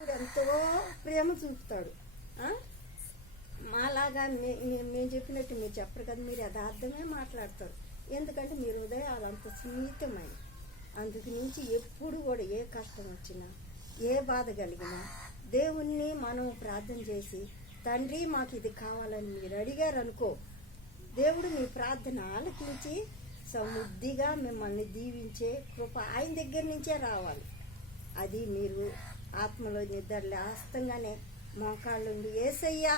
ఎంతో ప్రేమ చూపుతాడు. మాలాగా మేము చెప్పినట్టు మీరు చెప్పరు కదా, మీరు యథార్థమే మాట్లాడతారు. ఎందుకంటే మీ హృదయాలు అంత సున్నితమైన. అందుకు నుంచి ఎప్పుడు కూడా ఏ కష్టం వచ్చినా, ఏ బాధ కలిగినా దేవుణ్ణి మనం ప్రార్థన చేసి, తండ్రి మాకు ఇది కావాలని మీరు అడిగారు అనుకో, దేవుడు మీ ప్రార్థన ఆలకించి సమృద్ధిగా మిమ్మల్ని దీవించే కృప ఆయన దగ్గర నుంచే రావాలి. అది మీరు ఆత్మలో నిద్రలేస్తంగానే మోకాళ్ళుండి, యేసయ్యా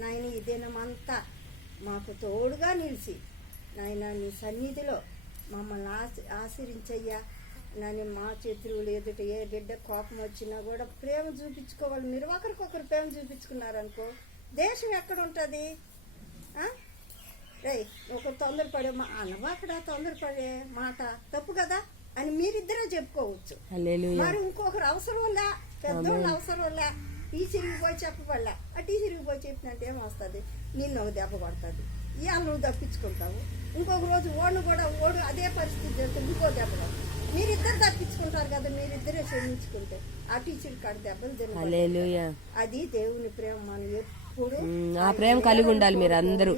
నాయన ఈ దినమంతా మాకు తోడుగా నిలిచి నాయన నీ సన్నిధిలో మమ్మల్ని ఆశీర్వించయ్యా. నన్ను మా శత్రువులు ఎదుట ఏ బిడ్డ కోపం వచ్చినా కూడా ప్రేమ చూపించుకోవాలి. మీరు ఒకరికొకరు ప్రేమ చూపించుకున్నారనుకో దేశం ఎక్కడ ఉంటుంది? రే ఒకరు తొందరపడే అనవాకడా తొందరపడే మాట తప్పు కదా అని మీరిద్దరే చెప్పుకోవచ్చు. మరి ఇంకొకరు అవసరంలా, పెద్దోళ్ళు అవసరంలా, టీచర్కి పోయి చెప్పబడలే. ఆ టీచర్కి పోయి చెప్పినట్టు ఏమొస్తుంది? నిన్ను ఒక దెబ్బ పడుతుంది, ఇవాళ నువ్వు తప్పించుకుంటావు. ఇంకొక రోజు ఓడు అదే పరిస్థితి చేస్తే ఇంకో దెబ్బ పడుతుంది. మీరిద్దరు తప్పించుకుంటారు కదా, మీరిద్దరే క్షమించుకుంటే ఆ టీచర్ కాడ దెబ్బలు తిన. అది దేవుని ప్రేమ. మనం ఎప్పుడు ఆ ప్రేమ కలిగి ఉండాలి. మీరు అందరూ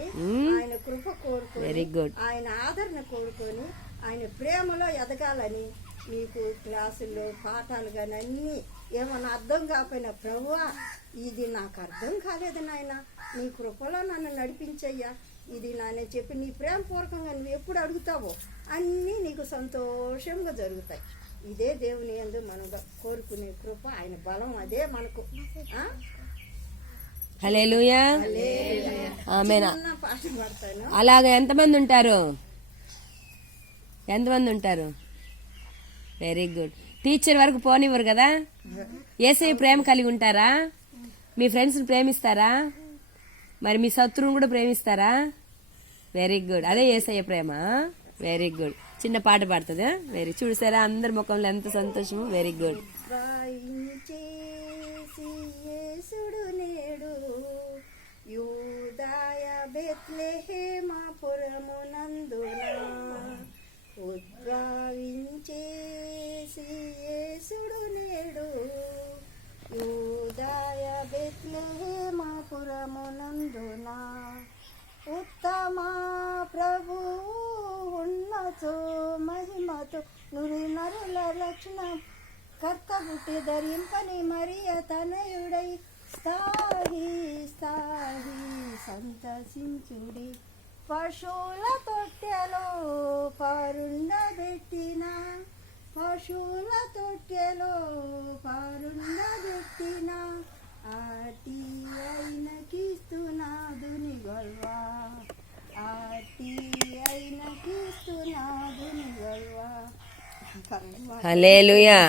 ఆయన కృప కోరుకొని, వెరీ గుడ్, ఆయన ఆదరణ కోరుకొని ఆయన ప్రేమలో ఎదగాలని మీకు క్లాసుల్లో పాఠాలు కానీ అన్నీ ఏమన్నా అర్థం కాకపోయినా, ప్రభువా ఇది నాకు అర్థం కాలేదు నాయన, నీ కృపలో నన్ను నడిపించయ్యా, ఇది నానే చెప్పి నీ ప్రేమపూర్వకంగా నువ్వు ఎప్పుడు అడుగుతావో అన్నీ నీకు సంతోషంగా జరుగుతాయి. ఇదే దేవుని యందు మనం కోరుకునే కృప, ఆయన బలం అదే మనకు. హల్లెలూయా, ఆమేన్. పాట పాడతాను. అలాగా ఎంతమంది ఉంటారు? Very good. టీచర్ వరకు పోనివ్వరు కదా? యేసయ్య ప్రేమ కలిగి ఉంటారా? మీ ఫ్రెండ్స్ని ప్రేమిస్తారా? మరి మీ శత్రువుని కూడా ప్రేమిస్తారా? వెరీ గుడ్, అదే యేసయ్య ప్రేమ. Very good. చిన్న పాట పాడుతుంది. వెరీ చూసారా అందరి ముఖంలో ఎంత సంతోషము. Very good. యూదాయ బెత్లెహేమపురమునందున ఉద్భవించేసి యేసుడు నేడు, యూదాయ బెత్లెహేమపురమునందున ఉత్తమ ప్రభు ఉన్నతో మహిమతో నురి నరుల రక్షణ కర్త పుట్టి ధరింపని మరియ తనయుడై స్థాయి సంతసించుడి. పశువుల తొట్టెలో పారుండబెట్టిన ఆటి అయిన క్రీస్తునాథుని గొల్వా, హల్లెలూయా.